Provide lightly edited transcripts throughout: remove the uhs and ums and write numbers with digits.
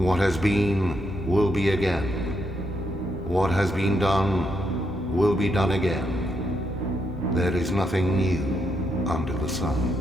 What has been will be again. What has been done will be done again. There is nothing new under the sun.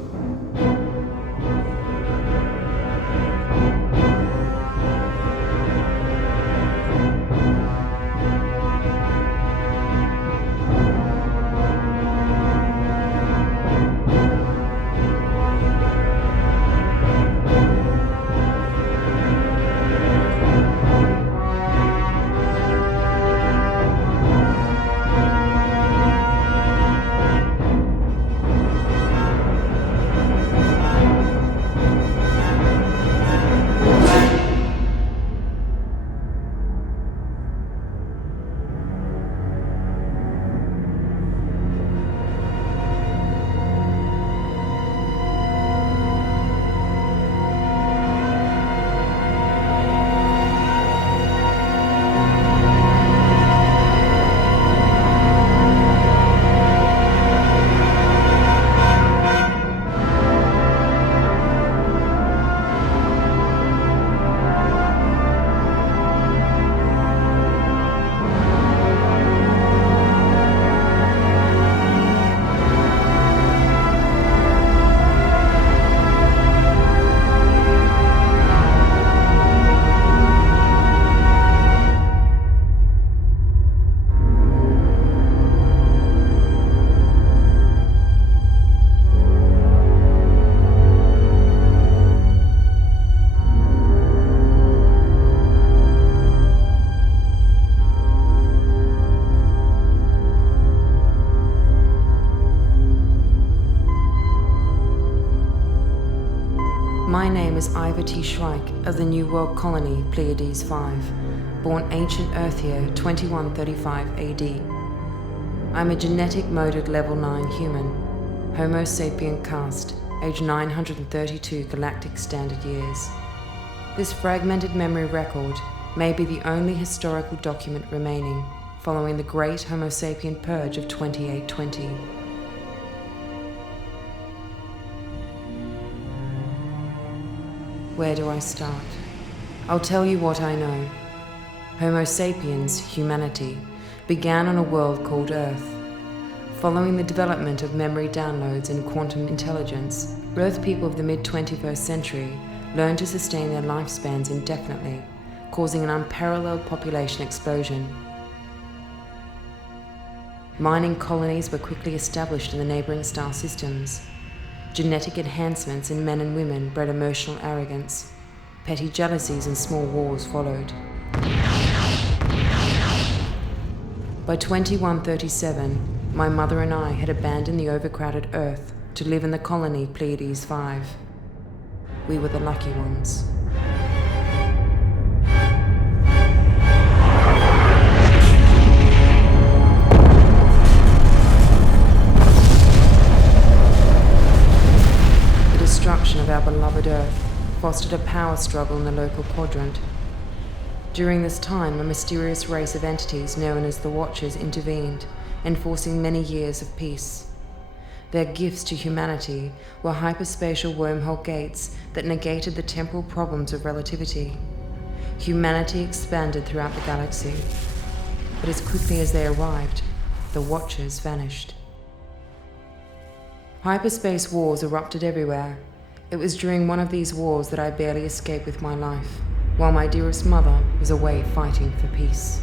My name is Iva T. Shryyke of the New World Colony Pleiades 5, born ancient Earth year 2135 AD. I'm a genetic moded level 9 human, Homo sapien caste, age 932 galactic standard years. This fragmented memory record may be the only historical document remaining following the great Homo sapien purge of 2820. Where do I start? I'll tell you what I know. Homo sapiens, humanity, began on a world called Earth. Following the development of memory downloads and quantum intelligence, Earth people of the mid-21st century learned to sustain their lifespans indefinitely, causing an unparalleled population explosion. Mining colonies were quickly established in the neighboring star systems. Genetic enhancements in men and women bred emotional arrogance. Petty jealousies and small wars followed. By 2137, my mother and I had abandoned the overcrowded Earth to live in the colony Pleiades 5. We were the lucky ones. Destruction of our beloved Earth fostered a power struggle in the local quadrant. During this time, a mysterious race of entities known as the Watchers intervened, enforcing many years of peace. Their gifts to humanity were hyperspatial wormhole gates that negated the temporal problems of relativity. Humanity expanded throughout the galaxy, but as quickly as they arrived, the Watchers vanished. Hyperspace wars erupted everywhere. It was during one of these wars that I barely escaped with my life, while my dearest mother was away fighting for peace.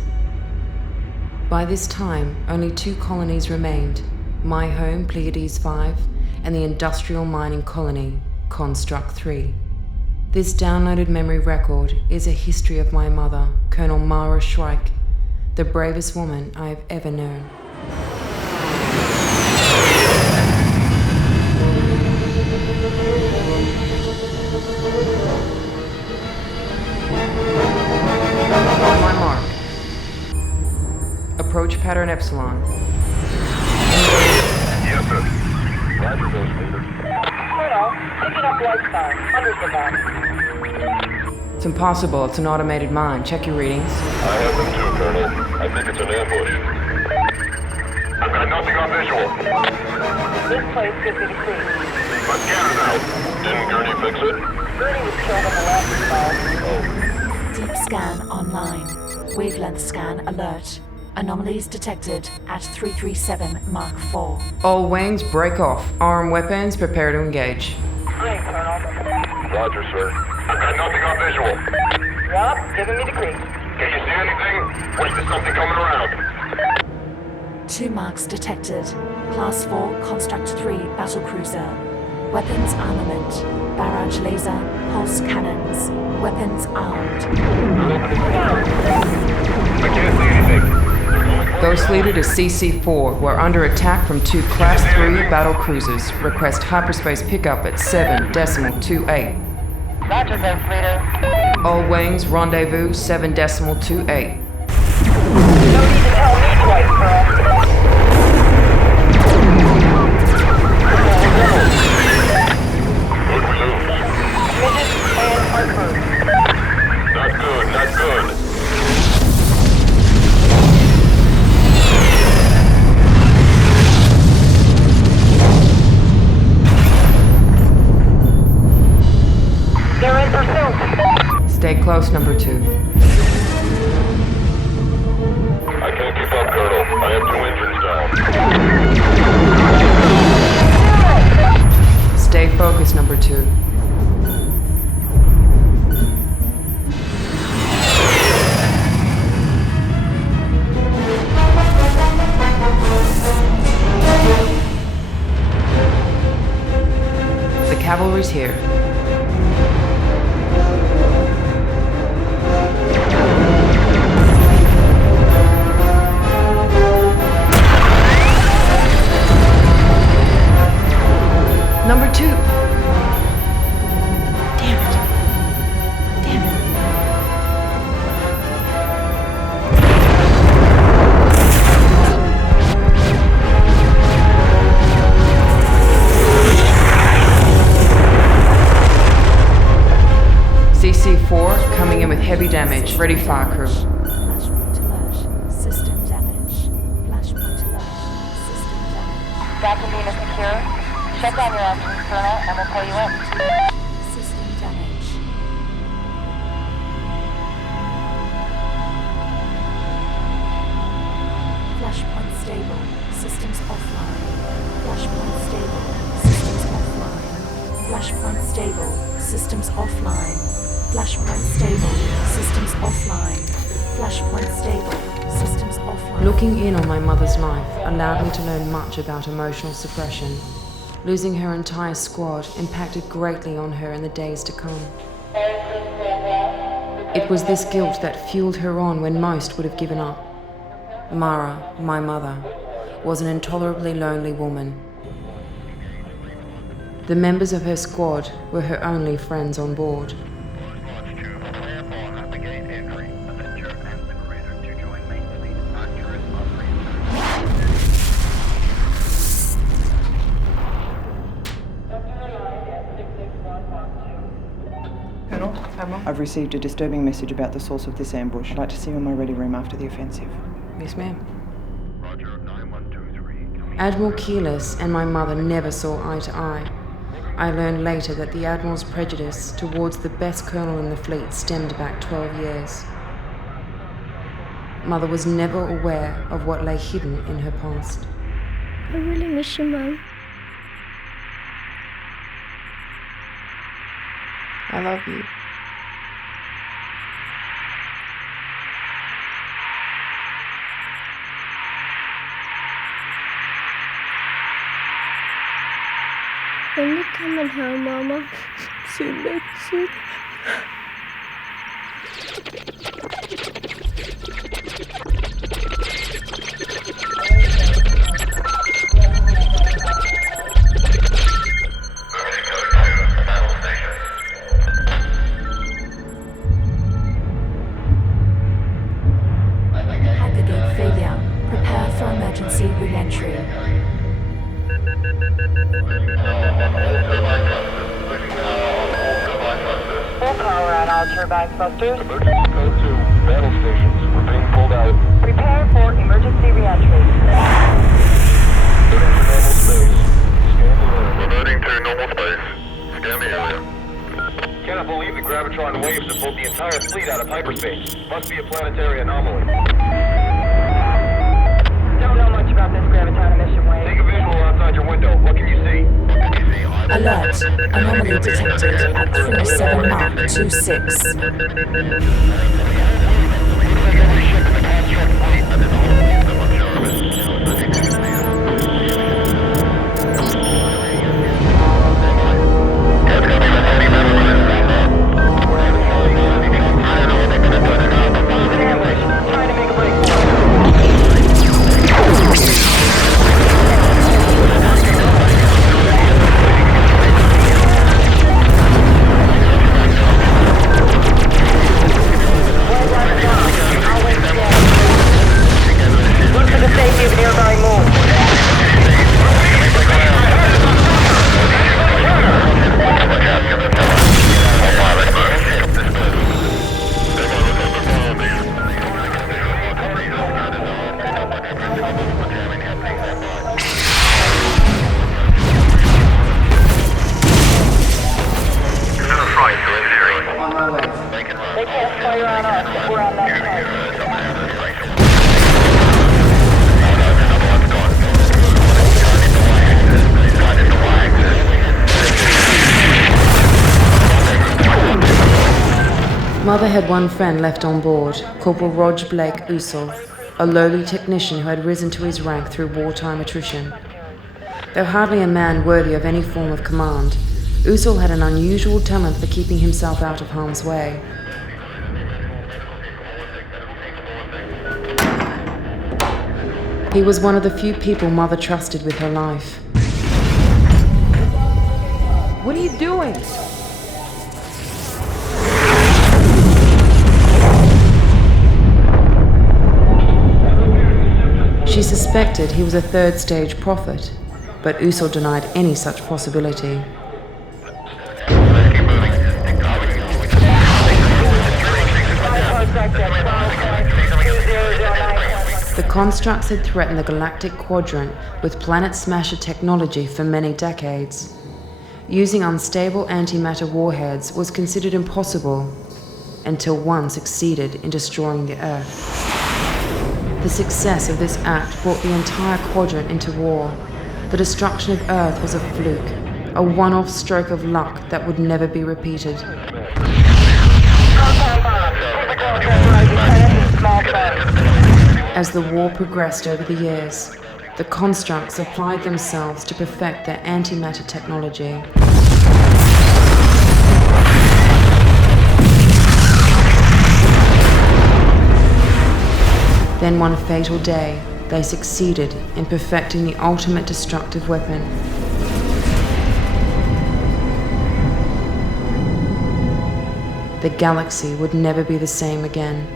By this time, only 2 colonies remained, my home, Pleiades 5, and the industrial mining colony, Construct 3. This downloaded memory record is a history of my mother, Colonel Mara Shryyke, the bravest woman I have ever known. On my mark. Approach pattern Epsilon. Yes, sir. Roger, those leader. Colonel, picking up lifestyle. Hundreds of them. It's impossible. It's an automated mine. Check your readings. I have them too, Colonel. I think it's an ambush. I've got nothing on visual. This place could be the creek. Let's get it out. Didn't Gurney fix it? Gurney was killed on the last assault. Oh. Deep scan online. Wavelength scan alert. Anomalies detected at 337 Mark IV. All wings break off. Arm weapons, prepare to engage. Great, Colonel. Roger, sir. I've got nothing on visual. Yup, giving me the creep. Can you see anything? Or is there something coming around? 2 marks detected. Class 4 Construct 3 battlecruiser. Weapons armament. Barrage laser, pulse cannons. Weapons armed. I can't see anything. Ghost leader to CC4. We're under attack from 2 Class 3 battle cruisers. Request hyperspace pickup at 7.28. Roger, Ghost Leader. All wings, rendezvous 7.28. No need to tell me twice, Colonel. What we lose? Midget and our crew. Not good, not good. They're in pursuit. Stay close, number 2. I can't keep up, Colonel. I have 2 engines down. Stay focused, number 2. The cavalry's here. Number 2. Damn it. Damn it. CC4 coming in with heavy damage. Ready, fire crew. Flashpoint alert. System damage. Flashpoint alert. System damage. Vacuum beam is secure. Shut down your engines, Colonel, and we'll pull you in. System damage. Flashpoint stable. Systems offline. Flashpoint stable. Systems offline. Flashpoint stable. Systems offline. Flashpoint stable. Systems offline. Flashpoint stable. Systems offline. Looking in on my mother's life allowed me to learn much about emotional suppression. Losing her entire squad impacted greatly on her in the days to come. It was this guilt that fueled her on when most would have given up. Mara, my mother, was an intolerably lonely woman. The members of her squad were her only friends on board. I've received a disturbing message about the source of this ambush. I'd like to see you in my ready room after the offensive. Yes, ma'am. Roger, 9123. Admiral Keyless and my mother never saw eye to eye. I learned later that the Admiral's prejudice towards the best colonel in the fleet stemmed back 12 years. Mother was never aware of what lay hidden in her past. I really miss you, Mum. I love you. When you coming home, Mama? Soon, baby, soon. Aggregate failure. Prepare for emergency re-entry. Full power on all turbine thrusters. Emergency code 2. Battle stations. We're being pulled out. Prepare for emergency re-entry. Reverting to normal space. Scan the area. Cannot believe the gravitron waves that pulled the entire fleet feed out of hyperspace. Must be a planetary anomaly. Don't know much about this graviton emission wave. Take a visual outside your window. What can you see? Alert. Anomaly detected at 37 Mark 26. Mother had one friend left on board, Corporal Roger Blake Usul, a lowly technician who had risen to his rank through wartime attrition. Though hardly a man worthy of any form of command, Usul had an unusual talent for keeping himself out of harm's way. He was one of the few people Mother trusted with her life. What are you doing? She suspected he was a third-stage prophet, but Usul denied any such possibility. The constructs had threatened the galactic quadrant with planet smasher technology for many decades. Using unstable antimatter warheads was considered impossible until one succeeded in destroying the Earth. The success of this act brought the entire quadrant into war. The destruction of Earth was a fluke, a one-off stroke of luck that would never be repeated. As the war progressed over the years, the constructs applied themselves to perfect their antimatter technology. Then one fatal day, they succeeded in perfecting the ultimate destructive weapon. The galaxy would never be the same again.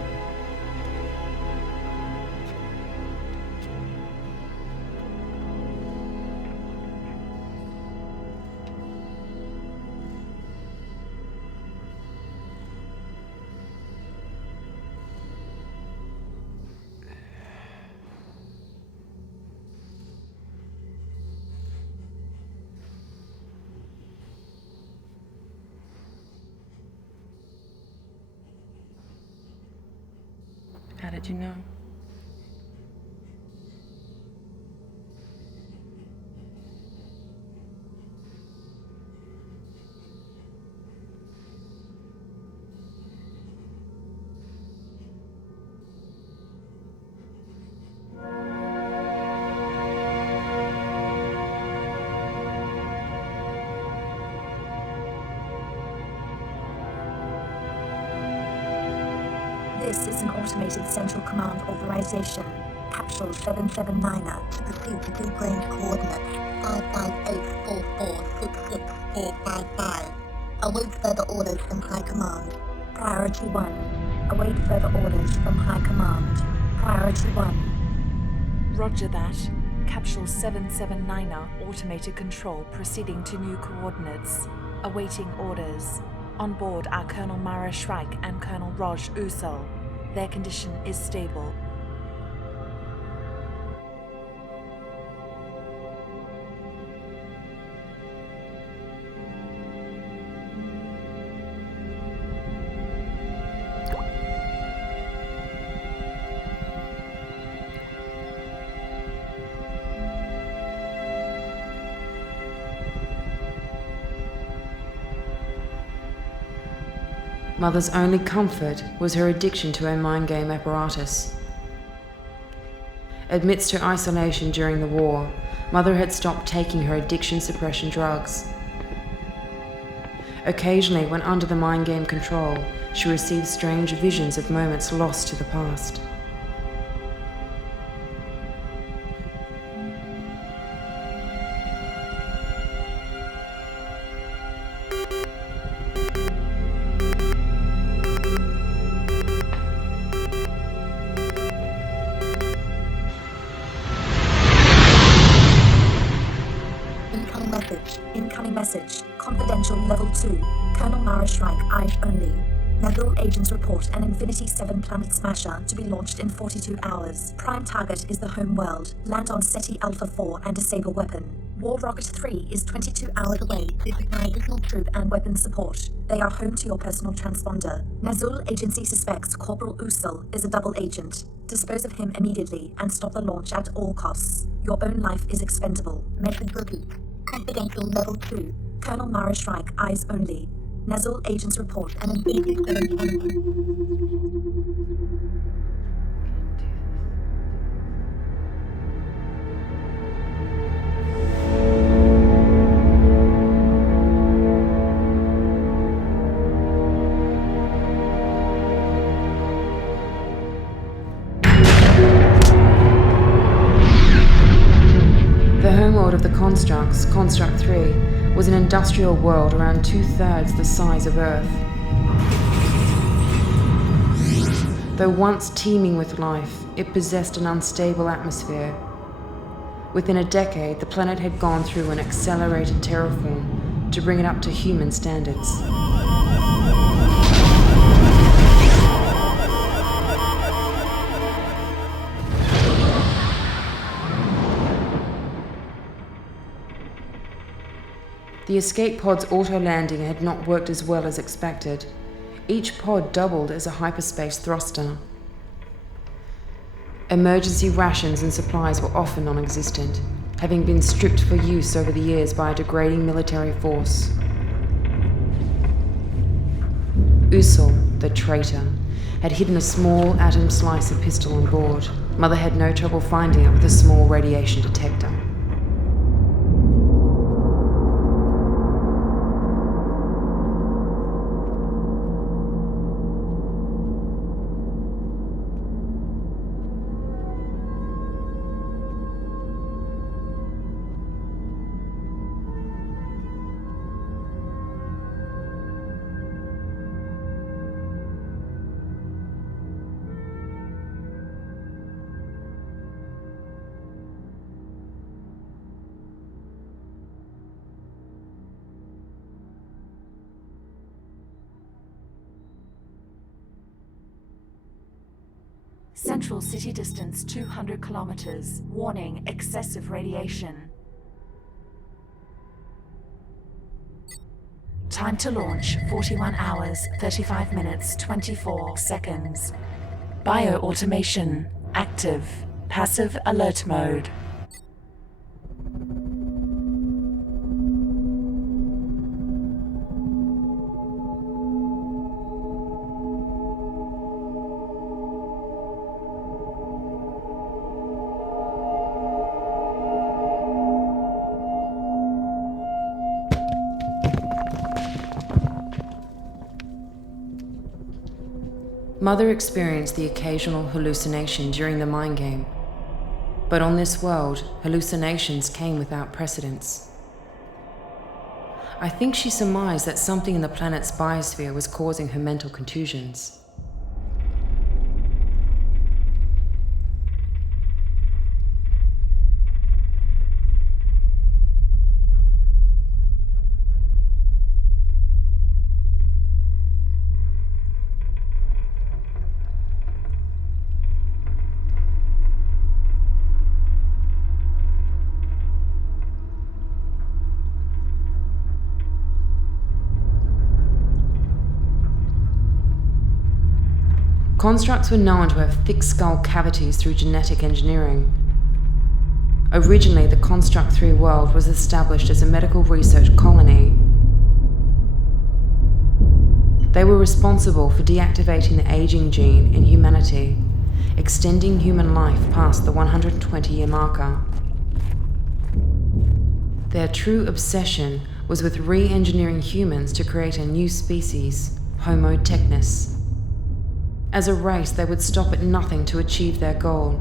How did you know? This is an automated central command authorization. Capsule 779er to proceed to pre-planned coordinates 55844666455. Await further orders from High Command. Priority 1. Await further orders from High Command. Priority 1. Roger that. Capsule 779er automated control proceeding to new coordinates. Awaiting orders. On board are Colonel Mara Shryyke and Colonel Roger Usul. Their condition is stable. Mother's only comfort was her addiction to her mind game apparatus. Amidst her isolation during the war, Mother had stopped taking her addiction suppression drugs. Occasionally, when under the mind game control, she received strange visions of moments lost to the past. Incoming message. Confidential Level 2. Colonel Mara Shryyke, eyes only. Nagul agents report an Infinity 7 planet smasher to be launched in 42 hours. Prime target is the home world. Land on SETI Alpha 4 and disable weapon. War Rocket 3 is 22 hours away to supply additional troop and weapon support. They are home to your personal transponder. Nazul agency suspects Corporal Usul is a double agent. Dispose of him immediately and stop the launch at all costs. Your own life is expendable. Message repeat. Confidential Level 2. Colonel Mara Shryyke, eyes only. Nazul agents report an Infinity 7 planet. The homeworld of the constructs, Construct 3, was an industrial world around 2/3 the size of Earth. Though once teeming with life, it possessed an unstable atmosphere. Within a decade, the planet had gone through an accelerated terraform to bring it up to human standards. The escape pod's auto-landing had not worked as well as expected. Each pod doubled as a hyperspace thruster. Emergency rations and supplies were often non-existent, having been stripped for use over the years by a degrading military force. Usul, the traitor, had hidden a small atom slicer pistol on board. Mother had no trouble finding it with a small radiation detector. Central city distance 200 kilometers. Warning, excessive radiation. Time to launch, 41 hours, 35 minutes, 24 seconds. Bio-automation, active. Passive alert mode. Mother experienced the occasional hallucination during the mind game. But on this world, hallucinations came without precedence. I think she surmised that something in the planet's biosphere was causing her mental contusions. Constructs were known to have thick skull cavities through genetic engineering. Originally, the Construct 3 world was established as a medical research colony. They were responsible for deactivating the aging gene in humanity, extending human life past the 120-year marker. Their true obsession was with re-engineering humans to create a new species, Homo technis. As a race, they would stop at nothing to achieve their goal.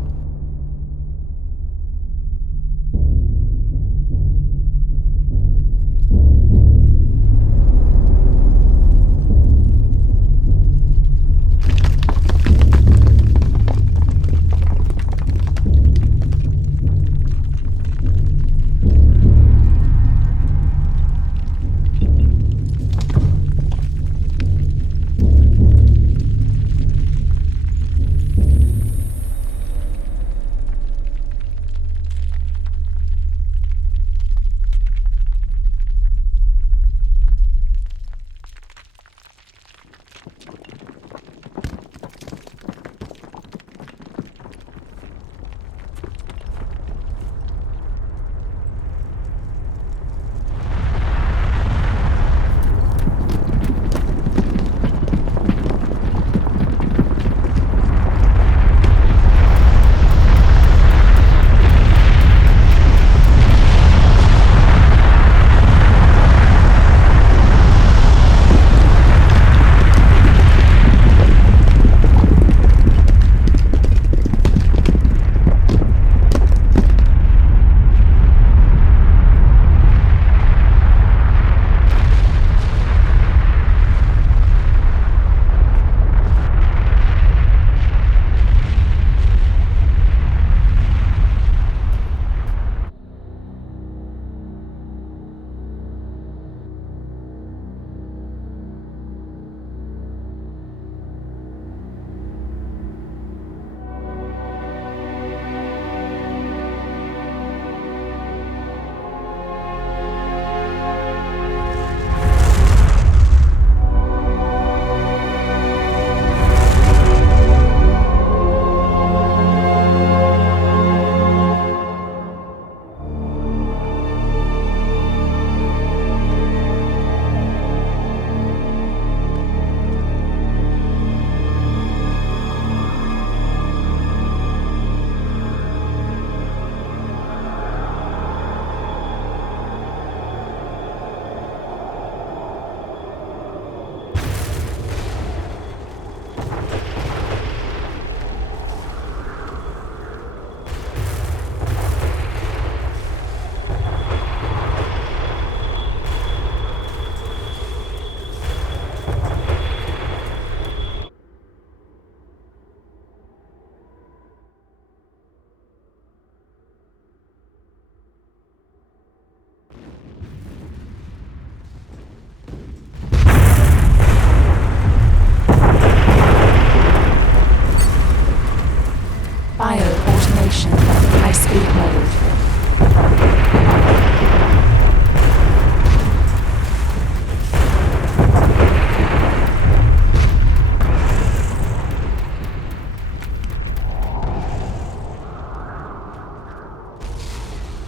Bio-automation, high-speed mode.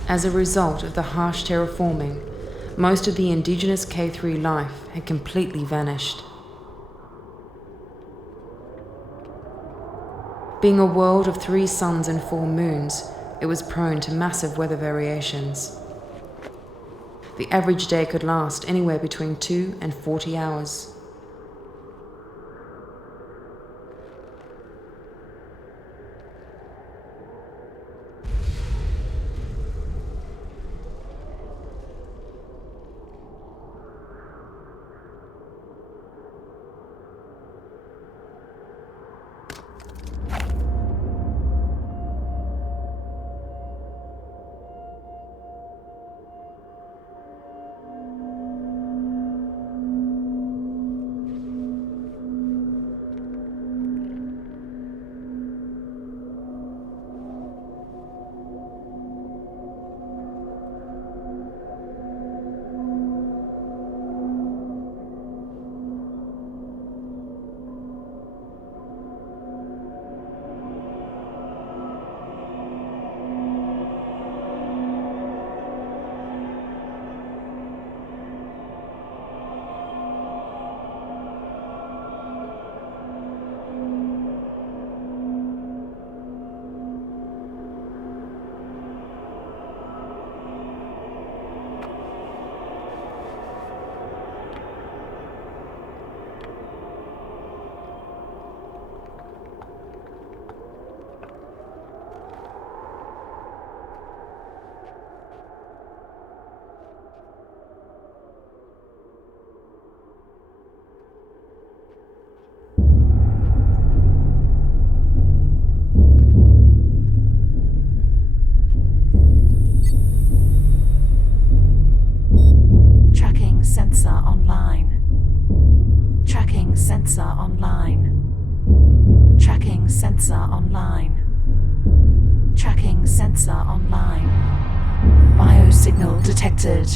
As a result of the harsh terraforming, most of the indigenous K3 life had completely vanished. Being a world of 3 suns and 4 moons, it was prone to massive weather variations. The average day could last anywhere between 2 and 40 hours. sensor online. Tracking sensor online. Tracking sensor online. Biosignal detected.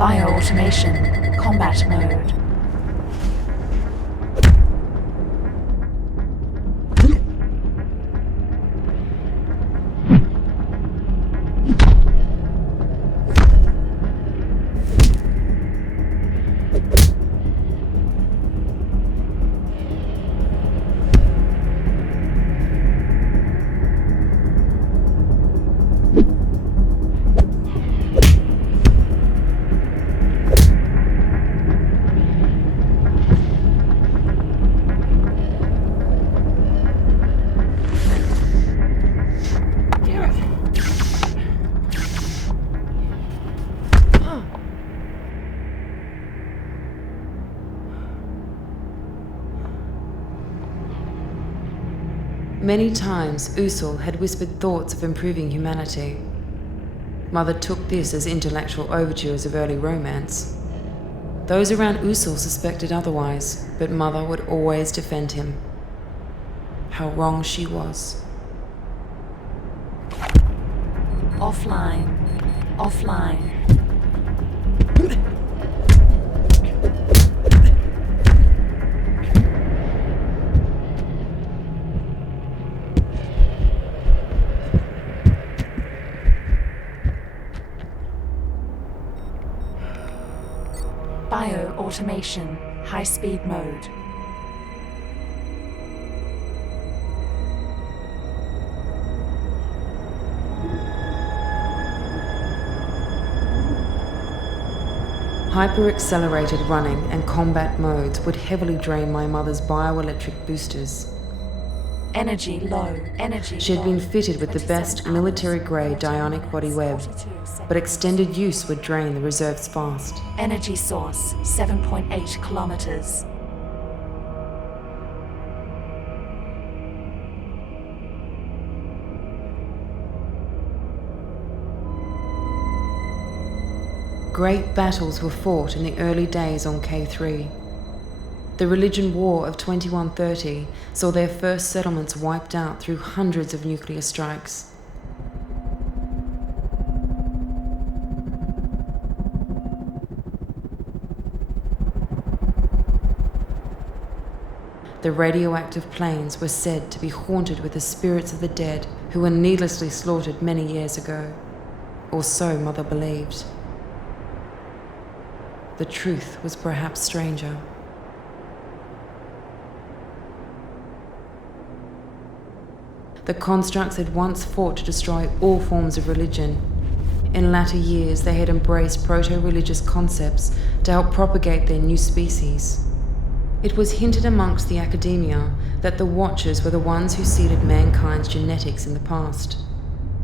Bio-automation, combat mode. Many times, Usul had whispered thoughts of improving humanity. Mother took this as intellectual overtures of early romance. Those around Usul suspected otherwise, but Mother would always defend him. How wrong she was. Offline. Offline. Bio-automation, high-speed mode. Hyper-accelerated running and combat modes would heavily drain my mother's bioelectric boosters. Energy low. Energy She had been fitted with the best military-grade ionic body web, but extended use would drain the reserves fast. Energy source, 7.8 kilometers. Great battles were fought in the early days on K3. The religion war of 2130 saw their first settlements wiped out through hundreds of nuclear strikes. The radioactive plains were said to be haunted with the spirits of the dead who were needlessly slaughtered many years ago. Or so Mother believed. The truth was perhaps stranger. The constructs had once fought to destroy all forms of religion. In latter years, they had embraced proto-religious concepts to help propagate their new species. It was hinted amongst the academia that the Watchers were the ones who seeded mankind's genetics in the past.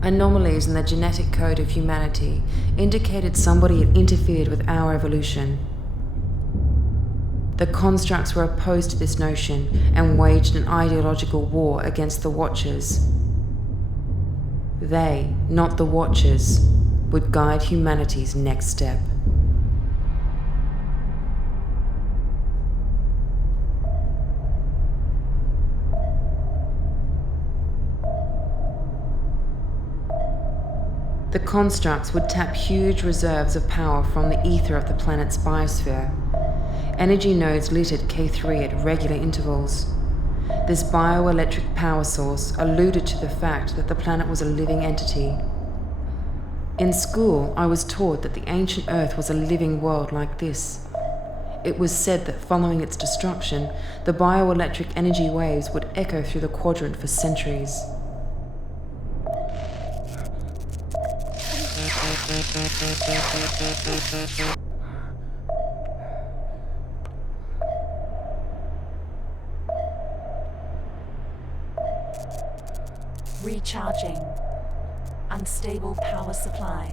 Anomalies in the genetic code of humanity indicated somebody had interfered with our evolution. The constructs were opposed to this notion and waged an ideological war against the Watchers. They, not the Watchers, would guide humanity's next step. The constructs would tap huge reserves of power from the ether of the planet's biosphere. Energy nodes lit at K3 at regular intervals. This bioelectric power source alluded to the fact that the planet was a living entity. In school, I was taught that the ancient Earth was a living world like this. It was said that following its destruction, the bioelectric energy waves would echo through the quadrant for centuries. Recharging. Unstable power supply.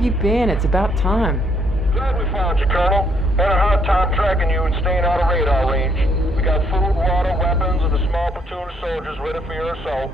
have you been? It's about time. Glad we found you, Colonel. Had a hard time tracking you and staying out of radar range. We got food, water, weapons, and a small platoon of soldiers ready for your assault.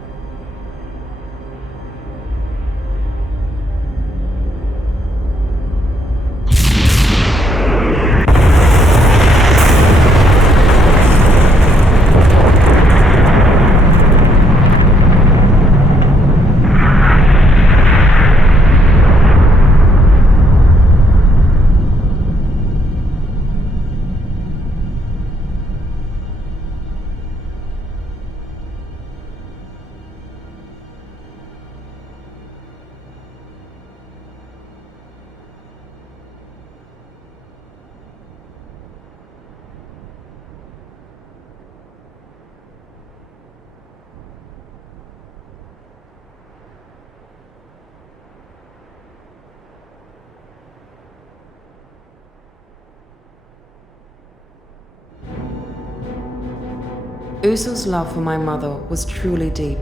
Usul's love for my mother was truly deep.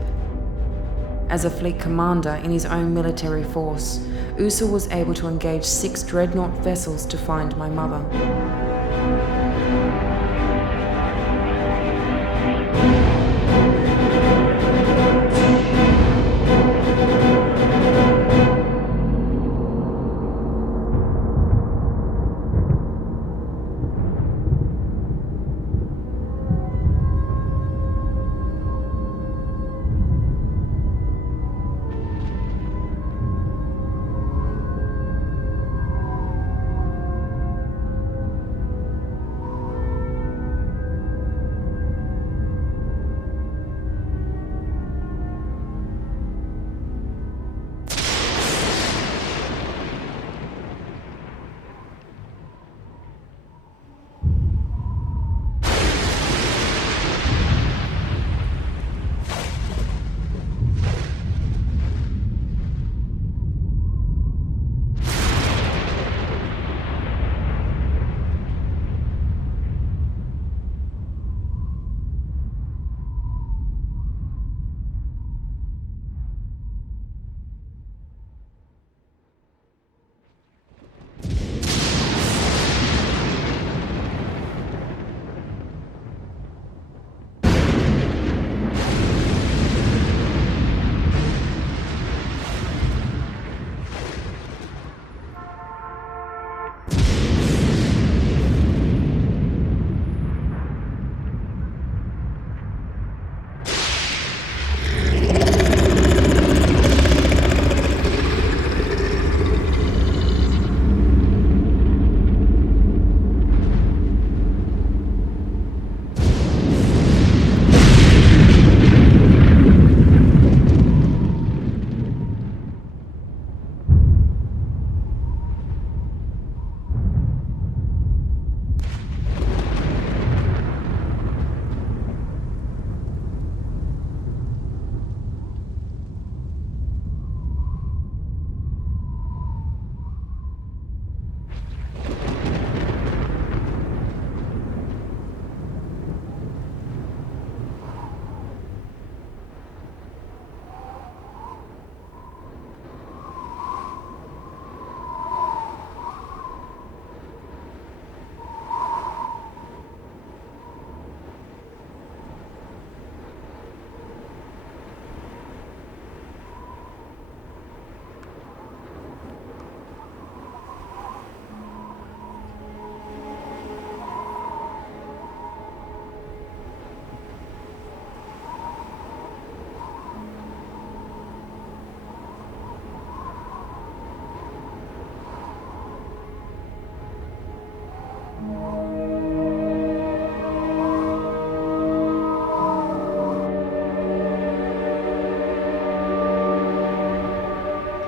As a fleet commander in his own military force, Usul was able to engage 6 dreadnought vessels to find my mother.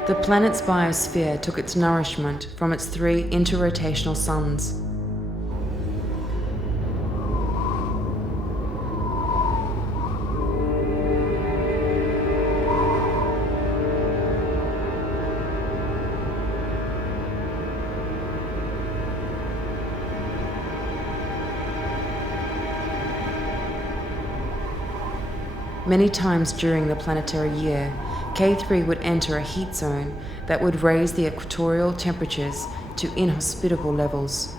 The planet's biosphere took its nourishment from its 3 interrotational suns. Many times during the planetary year, K3 would enter a heat zone that would raise the equatorial temperatures to inhospitable levels.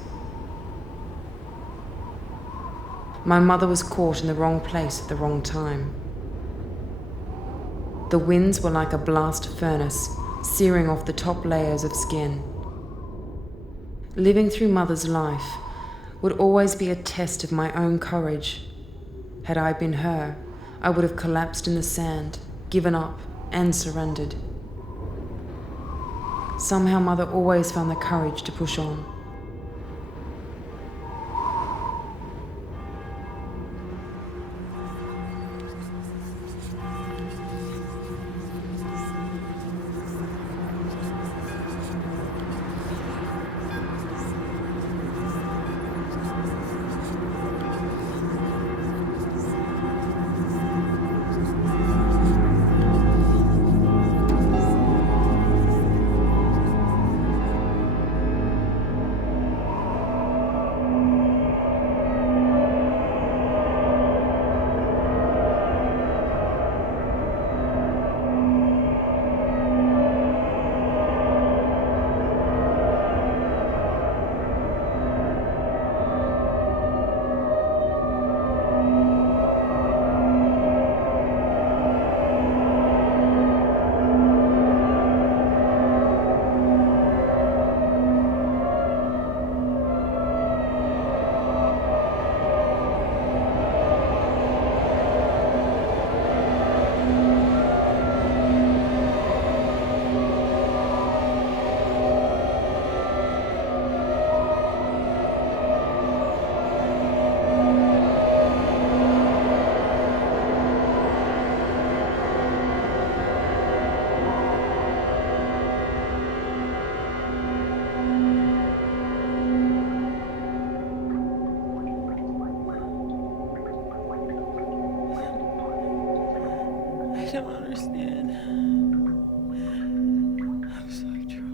My mother was caught in the wrong place at the wrong time. The winds were like a blast furnace, searing off the top layers of skin. Living through Mother's life would always be a test of my own courage. Had I been her, I would have collapsed in the sand, given up, and surrendered. Somehow Mother always found the courage to push on. I don't understand. I'm so trying.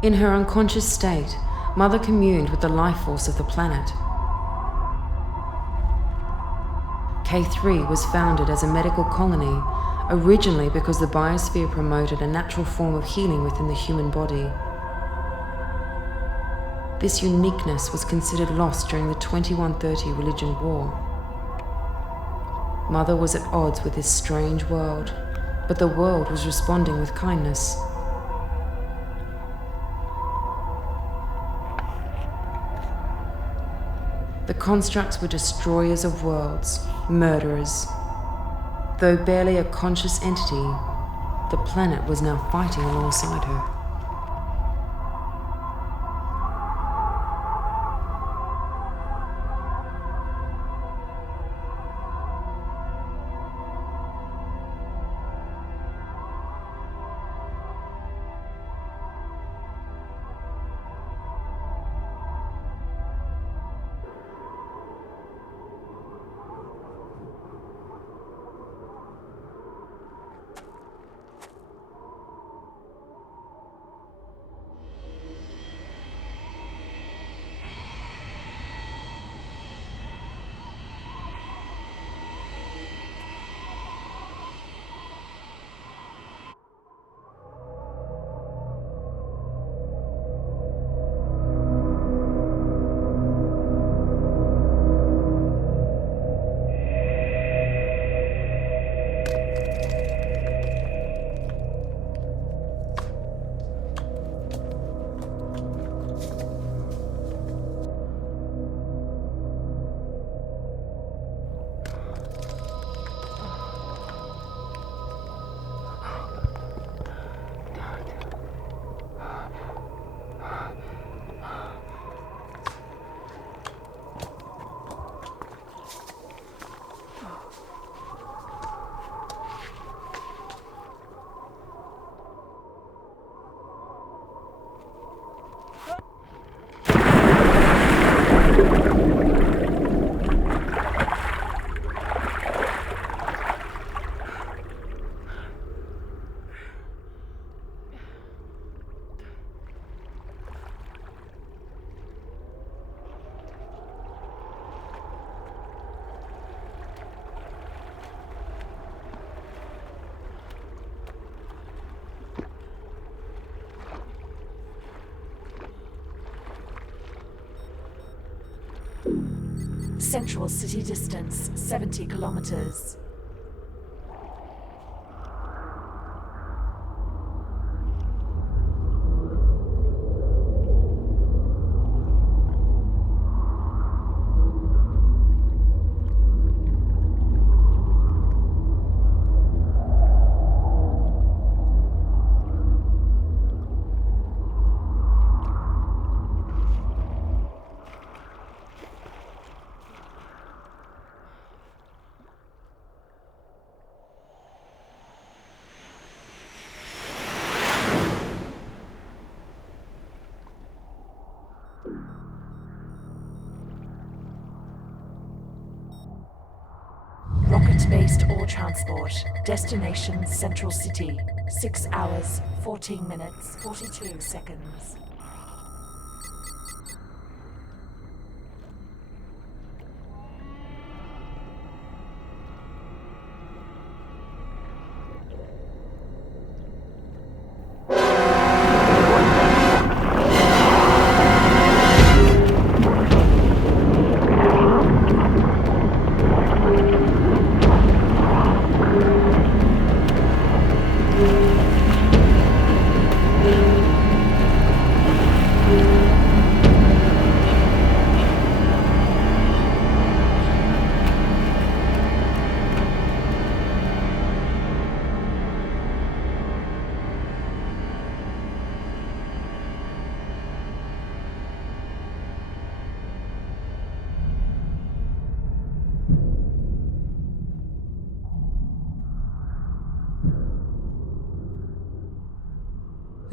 In her unconscious state, Mother communed with the life force of the planet. K3 was founded as a medical colony, originally because the biosphere promoted a natural form of healing within the human body. This uniqueness was considered lost during the 2130 religion war. Mother was at odds with this strange world, but the world was responding with kindness. The constructs were destroyers of worlds, murderers. Though barely a conscious entity, the planet was now fighting alongside her. Central city distance, 70 kilometers. Rocket-based ore transport. Destination Central City. 6 hours, 14 minutes, 42 seconds.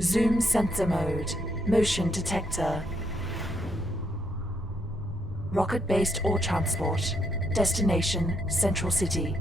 Zoom sensor mode. Motion detector. Rocket-based ore transport. Destination Central City.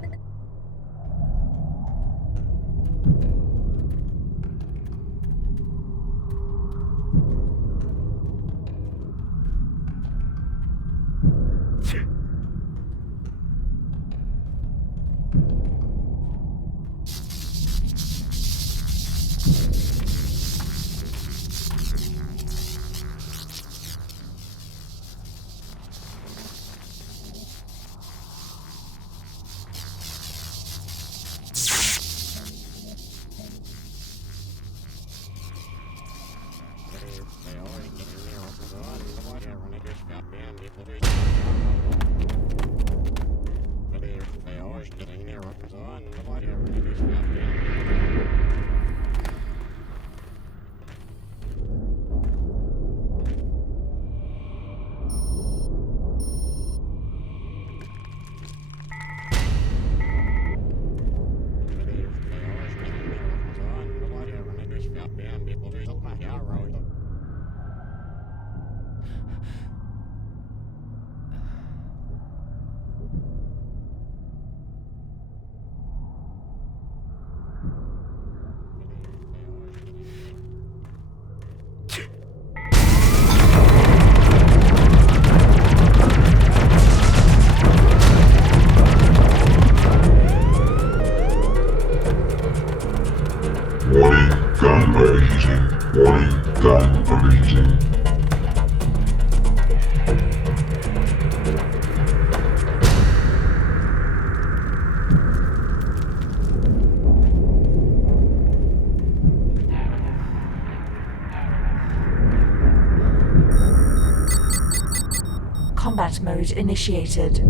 Combat mode initiated.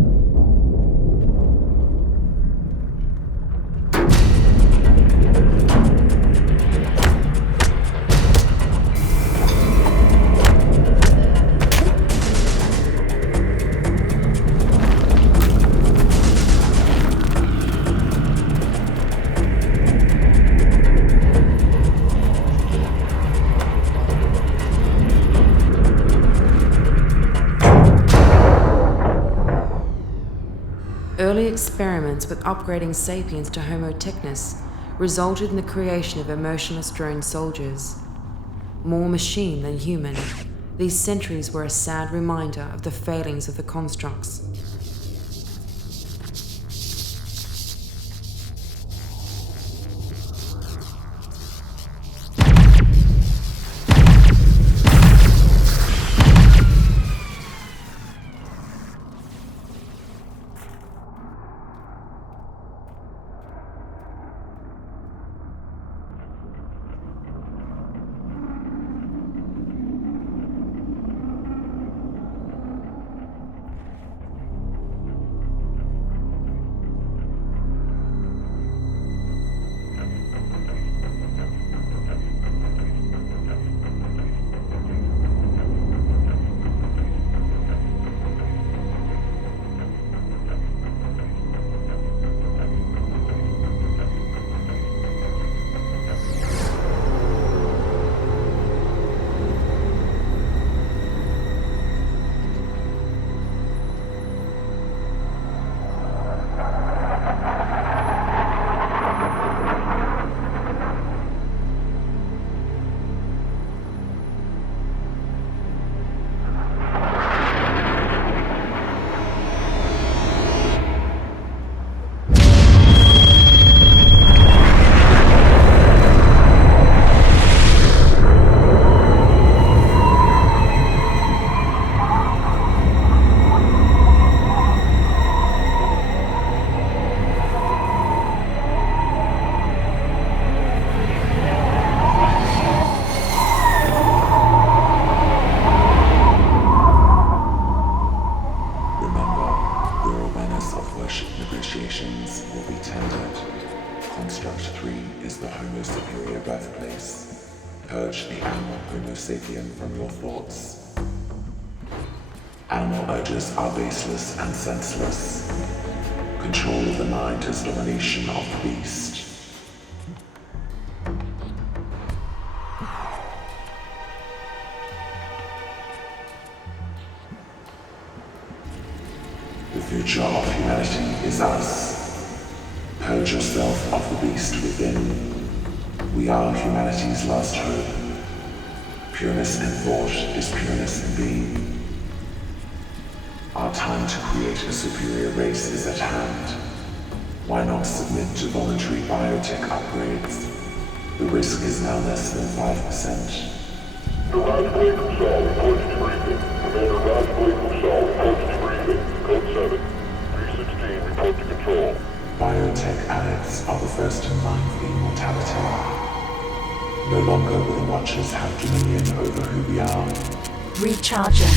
Early experiments with upgrading sapiens to Homo technis resulted in the creation of emotionless drone soldiers. More machine than human, these sentries were a sad reminder of the failings of the constructs. Construct 3 is the Homo superior birthplace. Purge the animal Homo sapien from your thoughts. Animal urges are baseless and senseless. Control of the mind is domination of the beast. The future of humanity is us. Purge yourself of the beast within. We are humanity's last hope. Pureness in thought is pureness in being. Our time to create a superior race is at hand. Why not submit to voluntary biotech upgrades? The risk is now less than 5%. Rajpuri Kusal reports debriefing. Commander Rajpuri Kusal reports debriefing. Code 7. 316 report to control. Biotech addicts are the first in line for immortality. No longer will the Watchers have dominion over who we are. Recharging.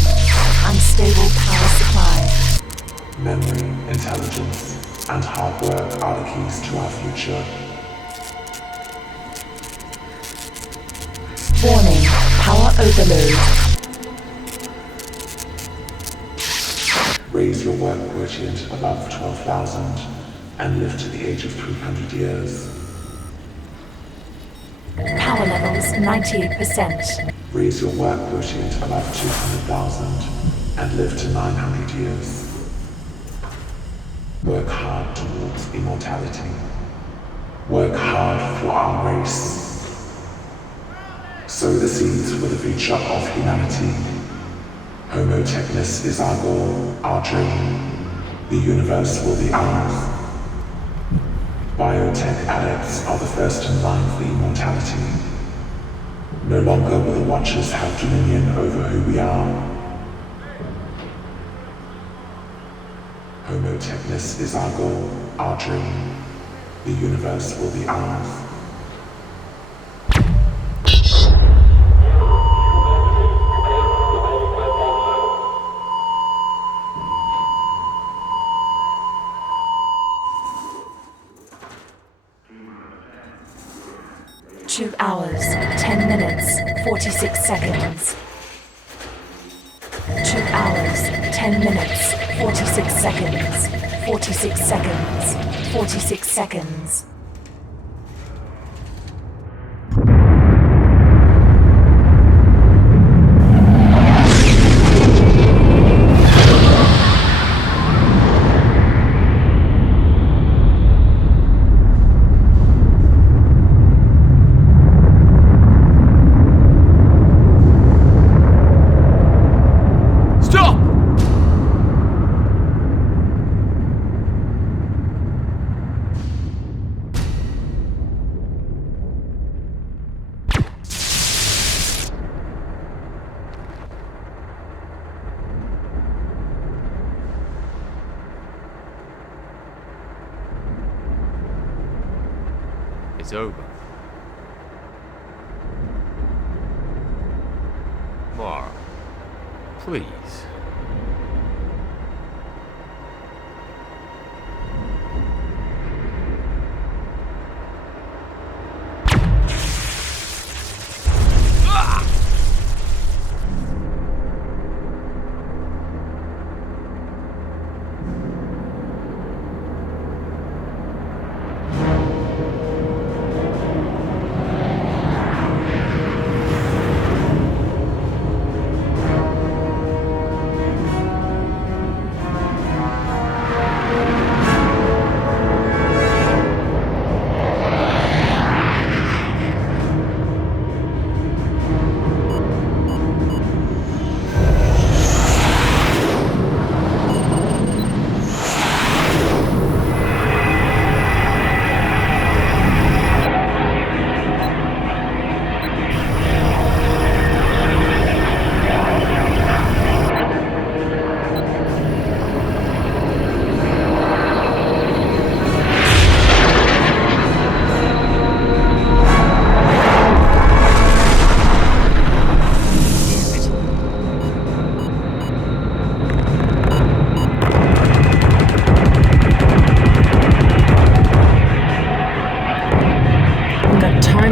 Unstable power supply. Memory, intelligence, and hard work are the keys to our future. Warning. Power overload. Raise your work quotient above 12,000 and live to the age of 300 years. Power levels 98%. Raise your work quotient above 200,000 and live to 900 years. Work hard towards immortality. Work hard for our race. Sow the seeds for the future of humanity. Homo technis is our goal, our dream. The universe will be ours. Biotech addicts are the first in line for immortality. No longer will the Watchers have dominion over who we are. Homo technis is our goal, our dream. The universe will be ours. 2 hours, 10 minutes, 46 seconds. 2 hours, 10 minutes, 46 seconds. 46 seconds. 46 seconds. It's over. Mara, please.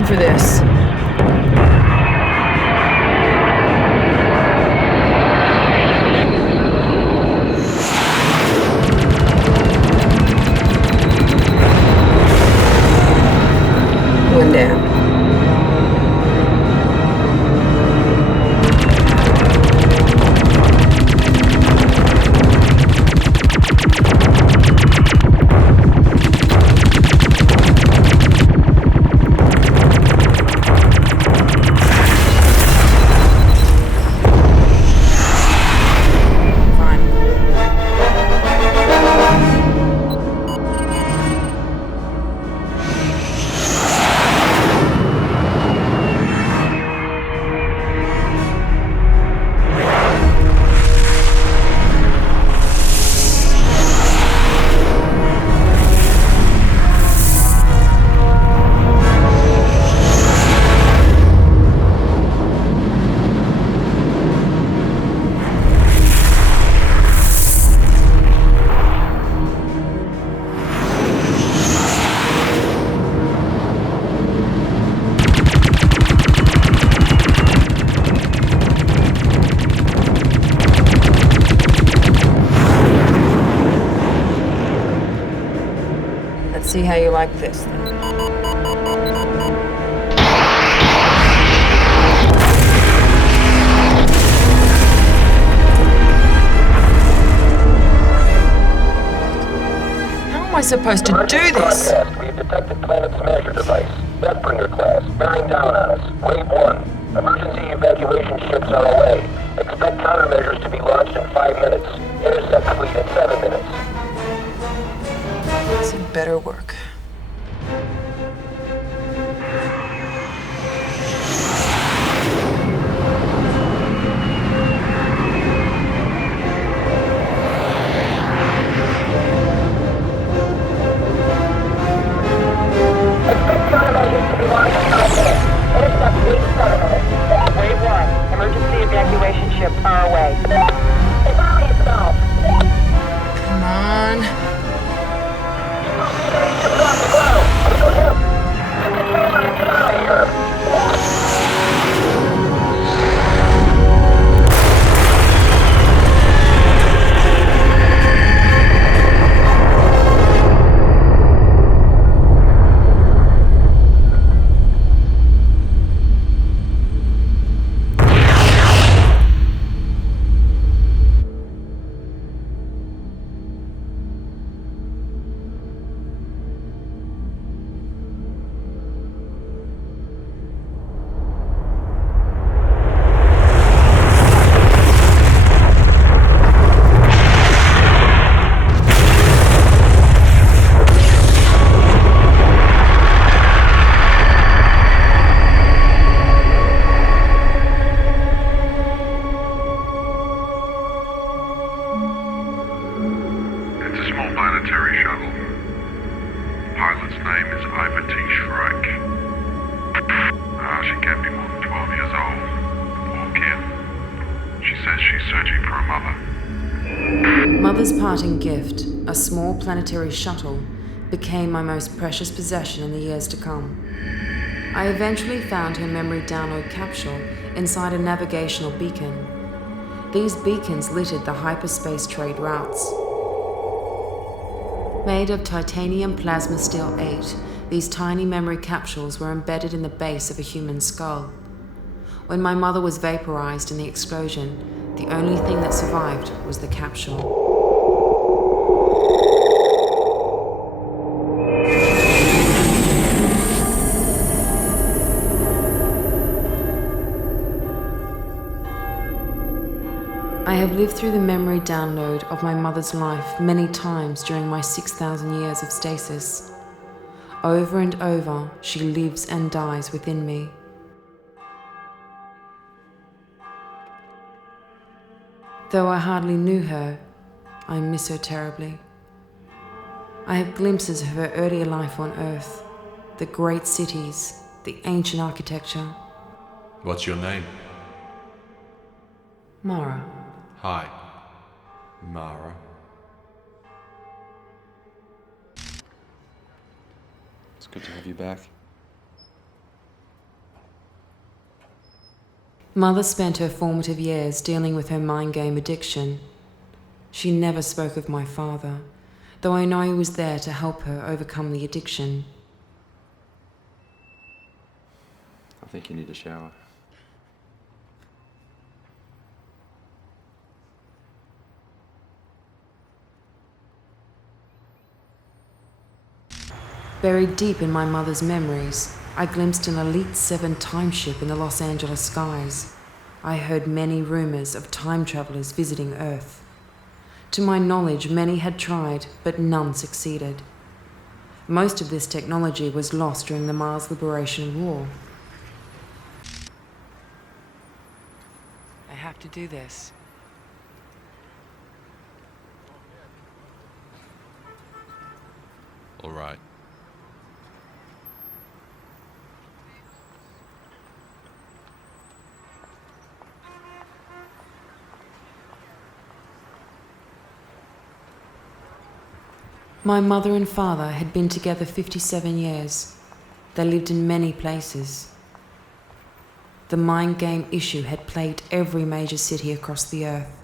For this. One down. See how you like this then. How am I supposed to do this? We've detected Planet Smasher device. Deathbringer class. Bearing down on us. Wave 1. Emergency evacuation ships are away. Expect countermeasures to be launched in 5 minutes. Intercept fleet in 7 minutes. It better work. Expect countermeasures to be launched in 5 minutes. Intercept fleet in 7 minutes. Wave 1. Emergency evacuation ships are away. It's already solved. planetary shuttle. Pilot's name is Shryyke. She can't be more than 12 years old. Poor kid. She says she's searching for a mother. Mother's parting gift, a small planetary shuttle, became my most precious possession in the years to come. I eventually found her memory download capsule inside a navigational beacon. These beacons littered the hyperspace trade routes. Made of titanium plasma steel 8, these tiny memory capsules were embedded in the base of a human skull. When my mother was vaporized in the explosion, the only thing that survived was the capsule. I have lived through the memory download of my mother's life many times during my 6,000 years of stasis. Over and over, she lives and dies within me. Though I hardly knew her, I miss her terribly. I have glimpses of her earlier life on Earth, the great cities, the ancient architecture. What's your name? Mara. Hi, Mara. It's good to have you back. Mother spent her formative years dealing with her mind game addiction. She never spoke of my father, though I know he was there to help her overcome the addiction. I think you need a shower. Buried deep in my mother's memories, I glimpsed an Elite 7 timeship in the Los Angeles skies. I heard many rumors of time travelers visiting Earth. To my knowledge, many had tried, but none succeeded. Most of this technology was lost during the Mars Liberation War. I have to do this. All right. My mother and father had been together 57 years. They lived in many places. The mind game issue had plagued every major city across the Earth.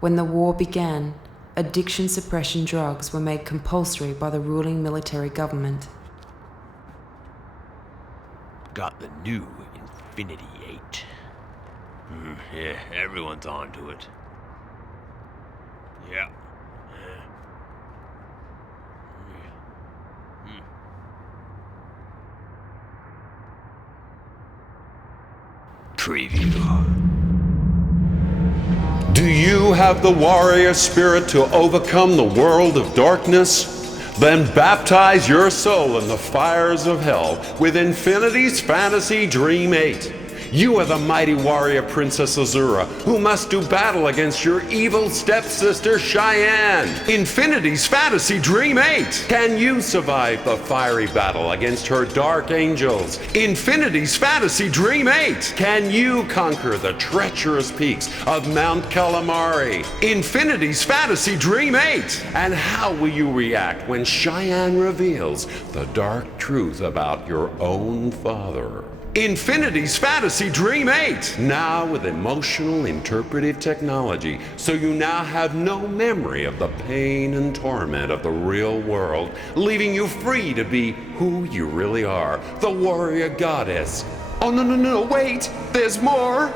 When the war began, addiction suppression drugs were made compulsory by the ruling military government. Got the new Infinity 8. Yeah, everyone's onto it. Yeah. Preview. Do you have the warrior spirit to overcome the world of darkness? Then baptize your soul in the fires of hell with Infinity's Fantasy Dream 8. You are the mighty warrior Princess Azura, who must do battle against your evil stepsister Cheyenne. Infinity's Fantasy Dream 8. Can you survive the fiery battle against her dark angels? Infinity's Fantasy Dream 8. Can you conquer the treacherous peaks of Mount Calamari? Infinity's Fantasy Dream 8. And how will you react when Cheyenne reveals the dark truth about your own father? Infinity's Fantasy Dream 8, now with emotional interpretive technology, so you now have no memory of the pain and torment of the real world, leaving you free to be who you really are, the warrior goddess. Oh, no, wait, there's more!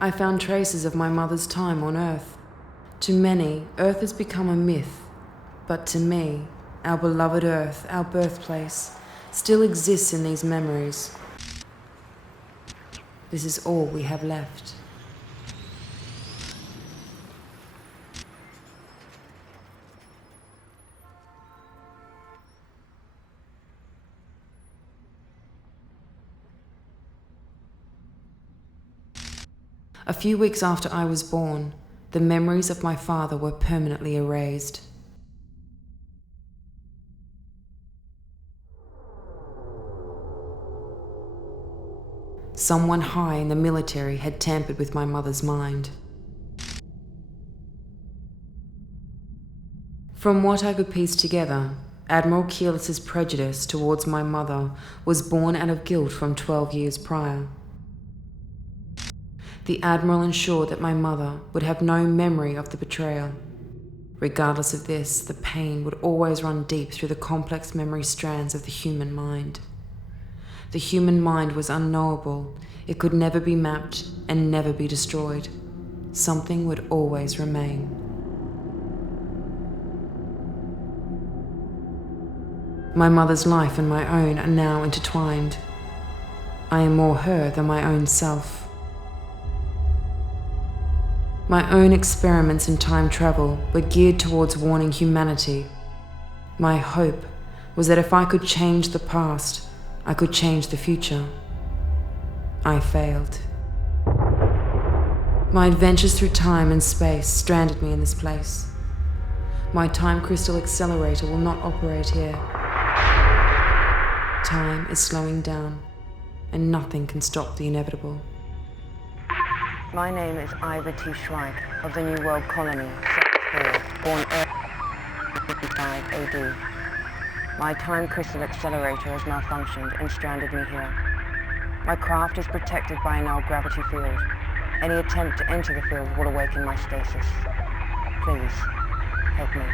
I found traces of my mother's time on Earth. To many, Earth has become a myth, but to me, our beloved Earth, our birthplace, still exists in these memories. This is all we have left. A few weeks after I was born, The memories of my father were permanently erased. Someone high in the military had tampered with my mother's mind. From what I could piece together, Admiral Keyless's prejudice towards my mother was born out of guilt from 12 years prior. The Admiral ensured that my mother would have no memory of the betrayal. Regardless of this, the pain would always run deep through the complex memory strands of the human mind. The human mind was unknowable. It could never be mapped and never be destroyed. Something would always remain. My mother's life and my own are now intertwined. I am more her than my own self. My own experiments in time travel were geared towards warning humanity. My hope was that if I could change the past, I could change the future. I failed. My adventures through time and space stranded me in this place. My time crystal accelerator will not operate here. Time is slowing down, and nothing can stop the inevitable. My name is Ivor T. Shryyke of the New World Colony, Sector 4, born early 55 AD. My time crystal accelerator has malfunctioned and stranded me here. My craft is protected by a null gravity field. Any attempt to enter the field will awaken my stasis. Please, help me.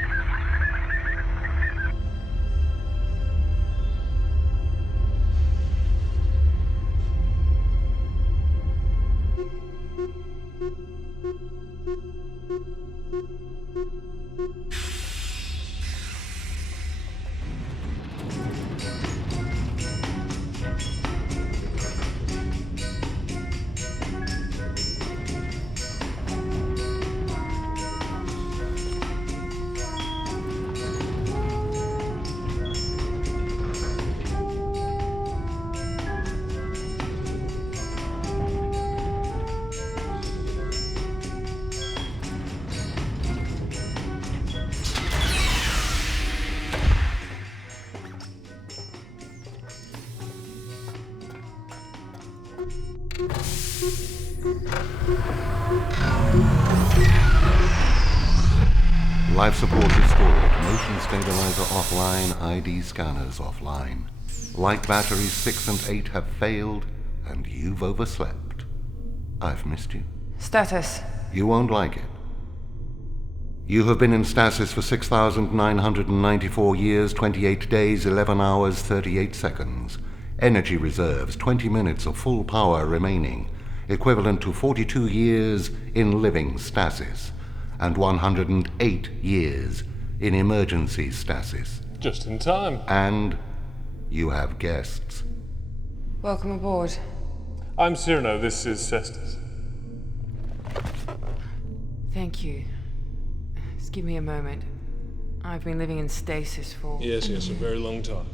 Life support restored, motion stabilizer offline, ID scanners offline. Light batteries 6 and 8 have failed, and you've overslept. I've missed you. Status. You won't like it. You have been in stasis for 6,994 years, 28 days, 11 hours, 38 seconds. Energy reserves, 20 minutes of full power remaining, equivalent to 42 years in living stasis, and 108 years in emergency stasis. Just in time. And you have guests. Welcome aboard. I'm Cyrano, this is Cestus. Thank you. Just give me a moment. I've been living in stasis for... Yes, a very long time.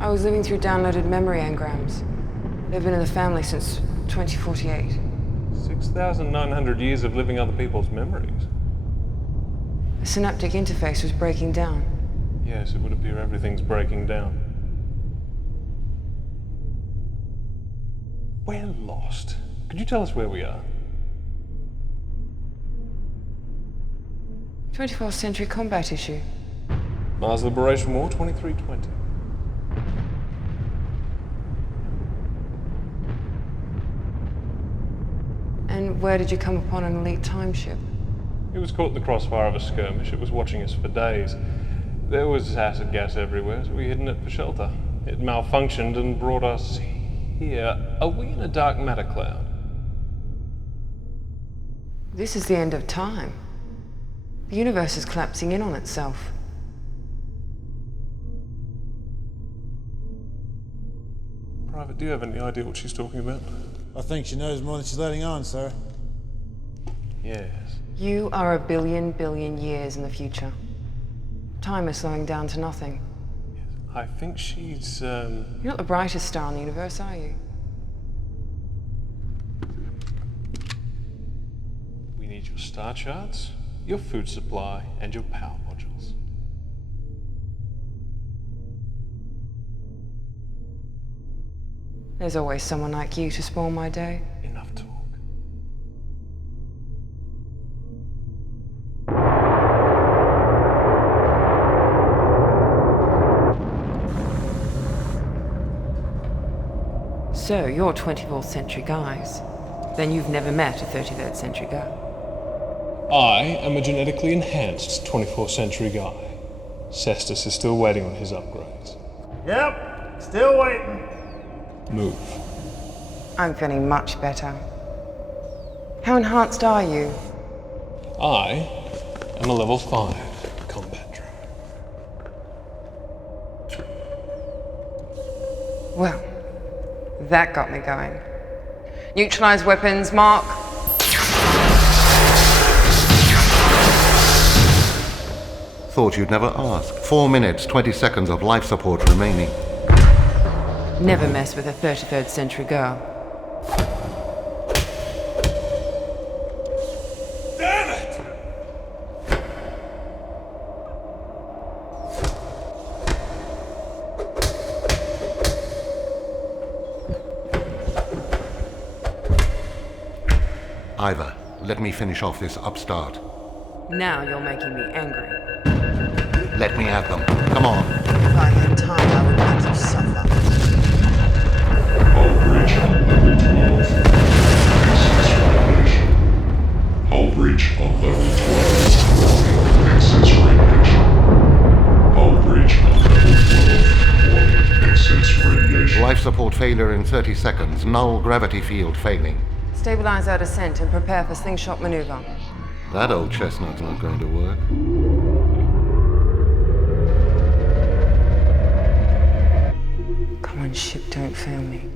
I was living through downloaded memory engrams. They've been in the family since 2048. 6,900 years of living other people's memories. The synaptic interface was breaking down. Yes, it would appear everything's breaking down. We're lost. Could you tell us where we are? 24th century combat issue. Mars Liberation War 2320. And where did you come upon an elite time ship? It was caught in the crossfire of a skirmish. It was watching us for days. There was acid gas everywhere, so we hid in it for shelter. It malfunctioned and brought us here. Are we in a dark matter cloud? This is the end of time. The universe is collapsing in on itself. Private, do you have any idea what she's talking about? I think she knows more than she's letting on, sir. Yes. You are a billion years in the future. Time is slowing down to nothing. Yes. I think she's, You're not the brightest star in the universe, are you? need your star charts, your food supply, and your power modules. There's always someone like you to spoil my day. Enough talk. So, you're 24th century guys. Then you've never met a 33rd century guy. I am a genetically enhanced 24th century guy. Cestus is still waiting on his upgrades. Yep, still waiting. Move. I'm feeling much better. How enhanced are you? I am a level 5 combat droid. Well, that got me going. Neutralize weapons, mark. Thought you'd never ask. 4 minutes, 20 seconds of life support remaining. Never mess with a 33rd century girl. Damn it! Ivor, let me finish off this upstart. Now you're making me angry. Let me at them. Come on. If I had time, I would make you suffer. Hull breach on level 12. Access radiation. Hull breach on level 12. Access radiation. Hull breach on level 12. Excess radiation. Life support failure in 30 seconds. Null gravity field failing. Stabilize our descent and prepare for slingshot maneuver. That old chestnut's not going to work. Come on, ship, don't fail me.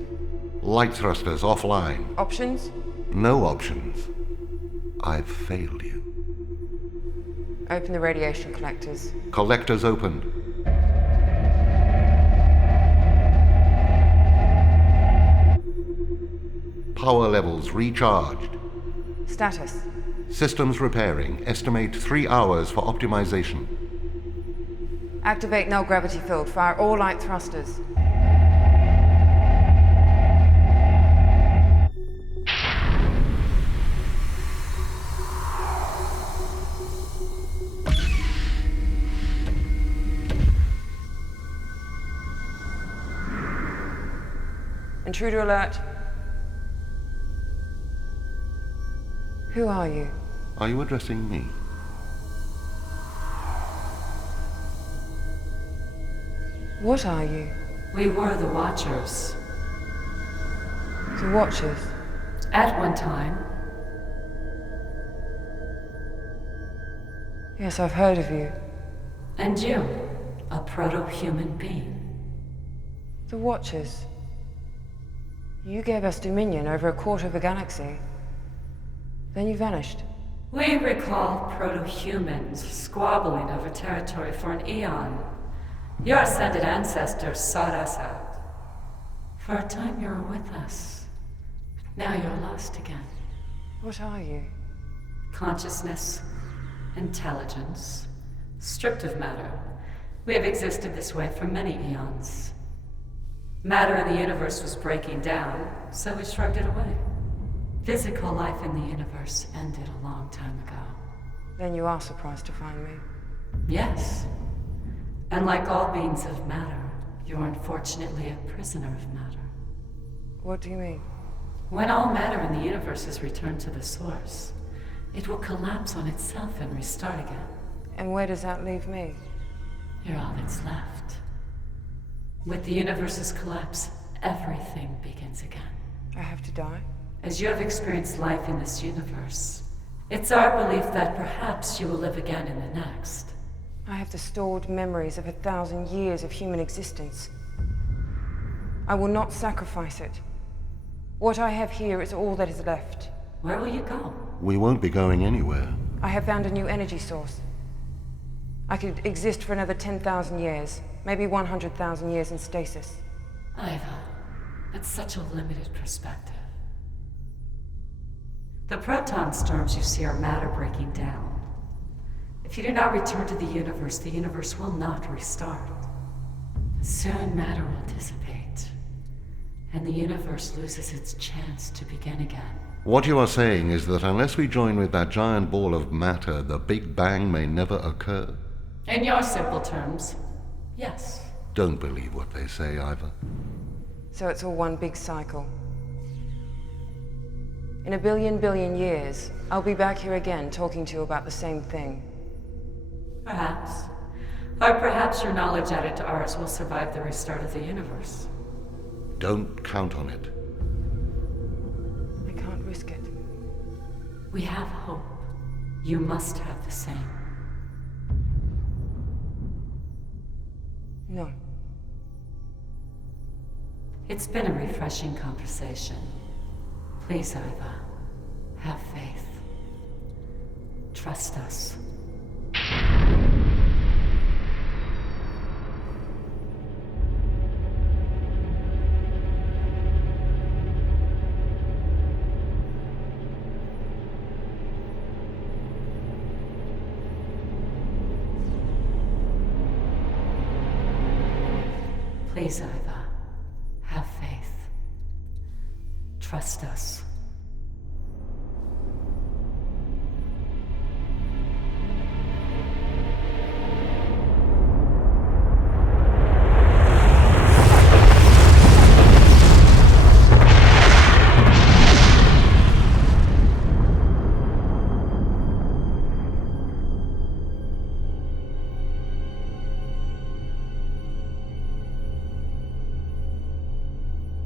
Light thrusters offline. Options? No options. I've failed you. Open the radiation collectors. Collectors opened. Power levels recharged. Status. Systems repairing. Estimate 3 hours for optimization. Activate null gravity field. Fire all light thrusters. Intruder alert. Who are you? Are you addressing me? What are you? We were the Watchers. The Watchers? At one time. Yes, I've heard of you. And you, a proto-human being. The Watchers? You gave us dominion over a quarter of a galaxy. Then you vanished. We recall proto-humans squabbling over territory for an eon. Your ascended ancestors sought us out. For a time you were with us. Now you're lost again. What are you? Consciousness, intelligence, stripped of matter. We have existed this way for many eons. Matter in the universe was breaking down, so we shrugged it away. Physical life in the universe ended a long time ago. Then you are surprised to find me. Yes. And like all beings of matter, you're unfortunately a prisoner of matter. What do you mean? When all matter in the universe is returned to the source, it will collapse on itself and restart again. And where does that leave me? You're all that's left. With the universe's collapse, everything begins again. I have to die? As you have experienced life in this universe, it's our belief that perhaps you will live again in the next. I have the stored memories of 1,000 years of human existence. I will not sacrifice it. What I have here is all that is left. Where will you go? We won't be going anywhere. I have found a new energy source. I could exist for another 10,000 years, maybe 100,000 years in stasis. Iva, that's such a limited perspective. The proton storms you see are matter breaking down. If you do not return to the universe will not restart. Soon matter will dissipate, and the universe loses its chance to begin again. What you are saying is that unless we join with that giant ball of matter, the Big Bang may never occur? In your simple terms, yes. Don't believe what they say, Ivor. So it's all one big cycle. In a billion years, I'll be back here again talking to you about the same thing. Perhaps. Or perhaps your knowledge added to ours will survive the restart of the universe. Don't count on it. I can't risk it. We have hope. You must have the same. No. It's been a refreshing conversation. Please, Ivor, have faith. Trust us. Please, Ivor, have faith. Trust us.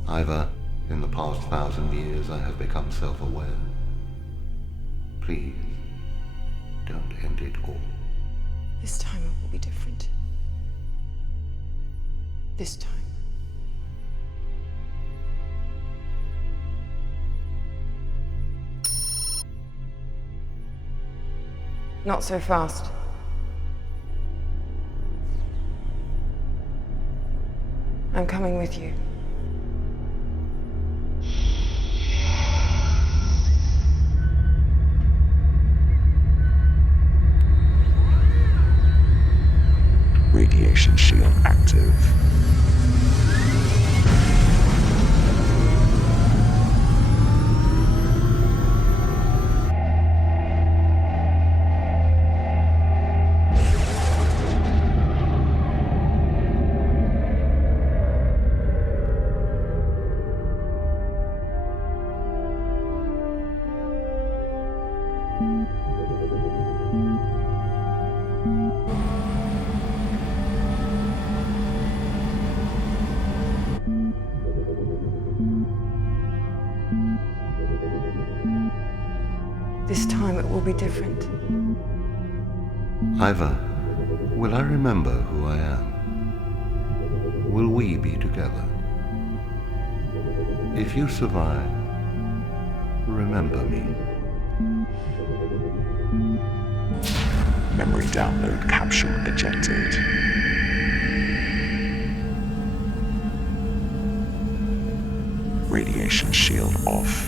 Ivor, in the past 1,000 years I have become self-aware. Please, don't end it all. This time it will be different. This time. Not so fast. I'm coming with you. Radiation shield active. This time it will be different. Ivor, will I remember who I am? Will we be together? If you survive, remember me. Memory download capsule ejected. Radiation shield off.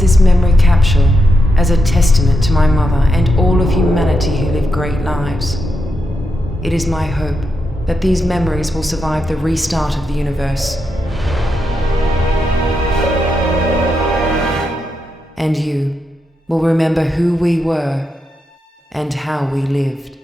This memory capsule as a testament to my mother and all of humanity who live great lives. It is my hope that these memories will survive the restart of the universe. And you will remember who we were and how we lived.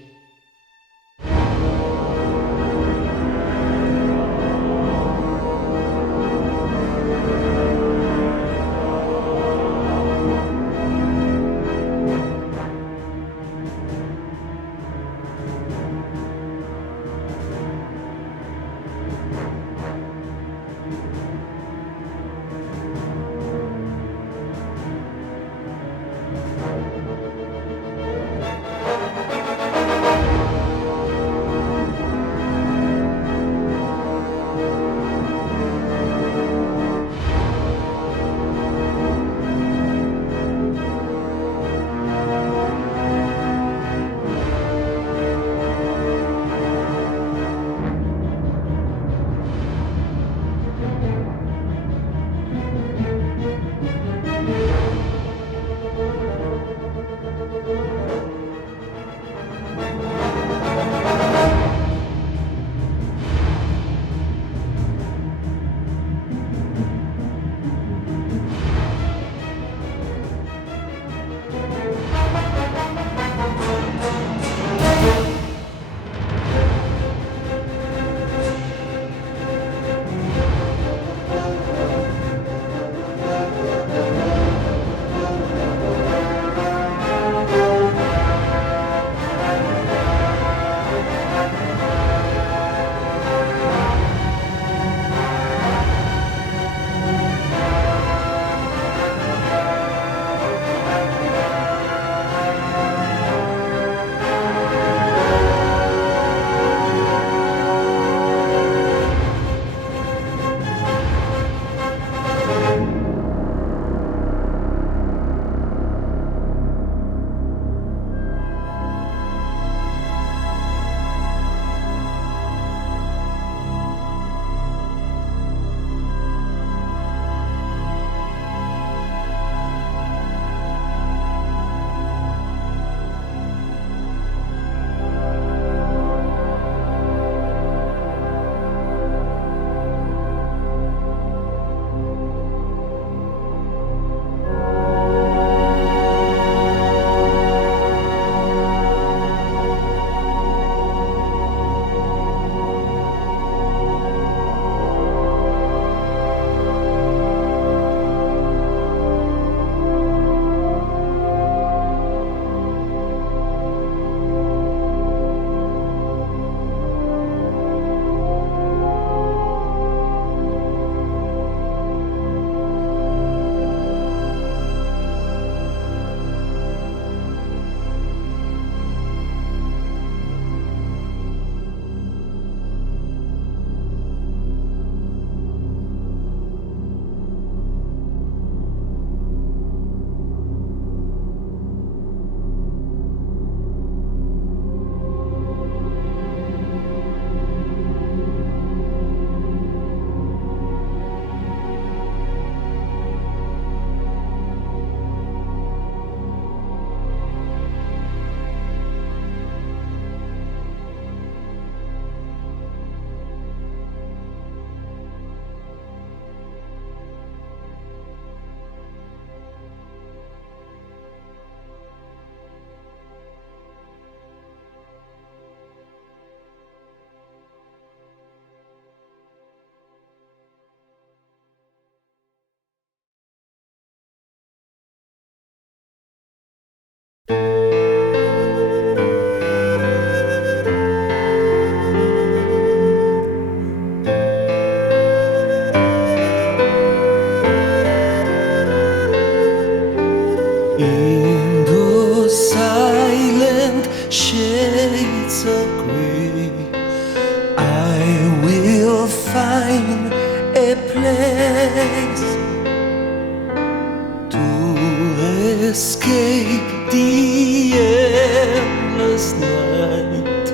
escape the endless night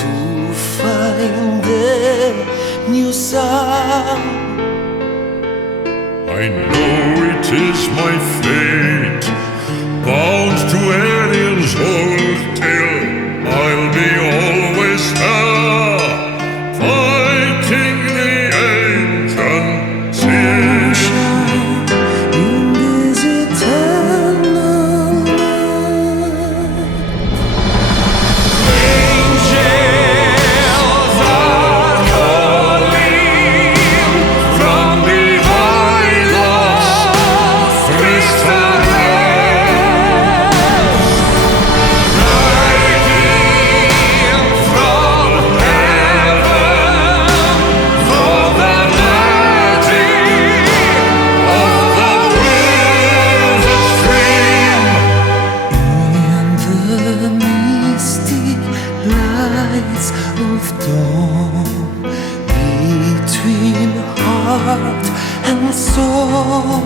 to find a new sound. I know it is my fate, bound to aliens' old tale. I'll be always here lights of dawn between heart and soul.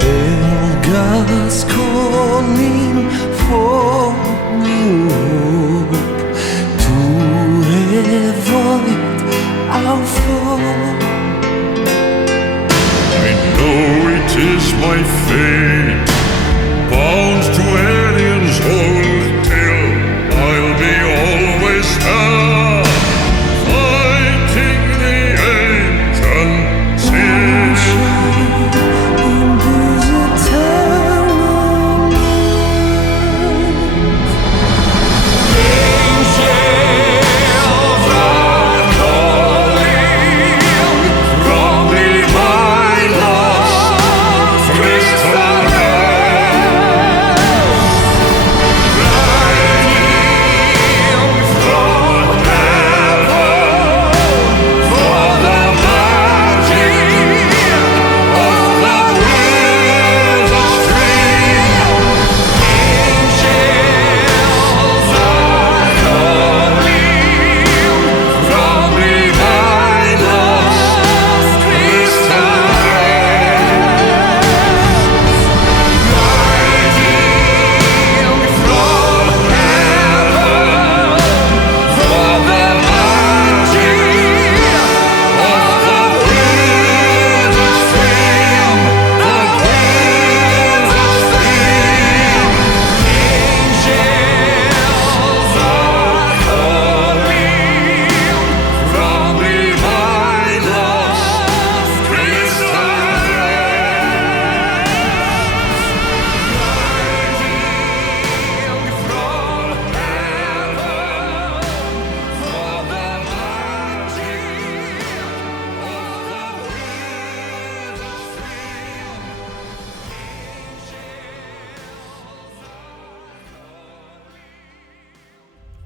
Elgas calling for new hope to avoid our fall. I know it is my fate, bound to aliens hold till I'll be always there, fighting the ancient sin.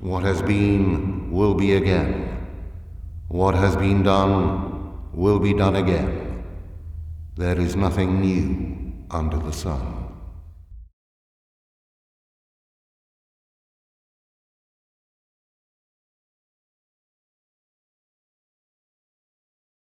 What has been will be again. What has been done will be done again. There is nothing new under the sun.